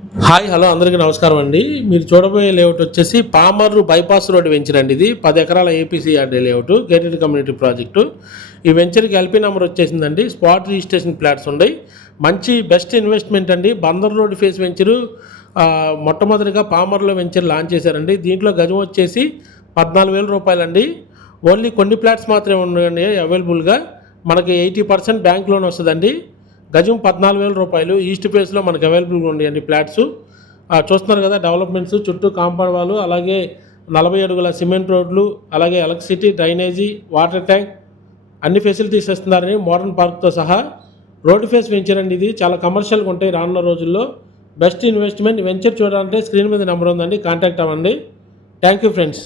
Hi hello అందరికీ నమస్కారం అండి. మీరు చూడబోయే లేఅవుట్ వచ్చేసి పామర్రు బైపాస్ రోడ్ వెంచర్ అండి ఇది. పది ఎకరాల APCRD layout gated community project ఈ వెంచర్కి ఎల్పీ నెంబర్ వచ్చేసిందండి. స్పాట్ రిజిస్ట్రేషన్ ఫ్లాట్స్ ఉన్నాయి. మంచి బెస్ట్ ఇన్వెస్ట్మెంట్ అండి. బందర్ రోడ్ ఫేస్ వెంచరు మొట్టమొదటిగా పామర్లో వెంచర్ లాంచ్ చేశారండి. దీంట్లో గజం వచ్చేసి పద్నాలుగు వేల రూపాయలండి. ఓన్లీ కొన్ని ఫ్లాట్స్ మాత్రమే ఉన్నాయండి అవైలబుల్గా మనకి ఎయిటీ పర్సెంట్ బ్యాంక్ లోన్ వస్తుందండి. గజం పద్నాలుగు వేల రూపాయలు ఈస్ట్ ఫేస్లో మనకి అవైలబుల్గా ఉన్నాయండి ఫ్లాట్స్ చూస్తున్నారు కదా డెవలప్మెంట్స్ చుట్టూ కాంపౌండ్ వాళ్ళు అలాగే నలభై అడుగుల సిమెంట్ రోడ్లు అలాగే ఎలక్ట్రిసిటీ డ్రైనేజీ వాటర్ ట్యాంక్ అన్ని ఫెసిలిటీస్ ఇస్తున్నారని మోడర్న్ పార్క్తో సహా రోడ్డు ఫేస్ వెంచర్ అండి ఇది. చాలా కమర్షియల్గా ఉంటాయి రానున్న రోజుల్లో. బెస్ట్ ఇన్వెస్ట్మెంట్ వెంచర్ చూడాలంటే స్క్రీన్ మీద నెంబర్ ఉందండి కాంటాక్ట్ అవ్వండి. Thank you friends.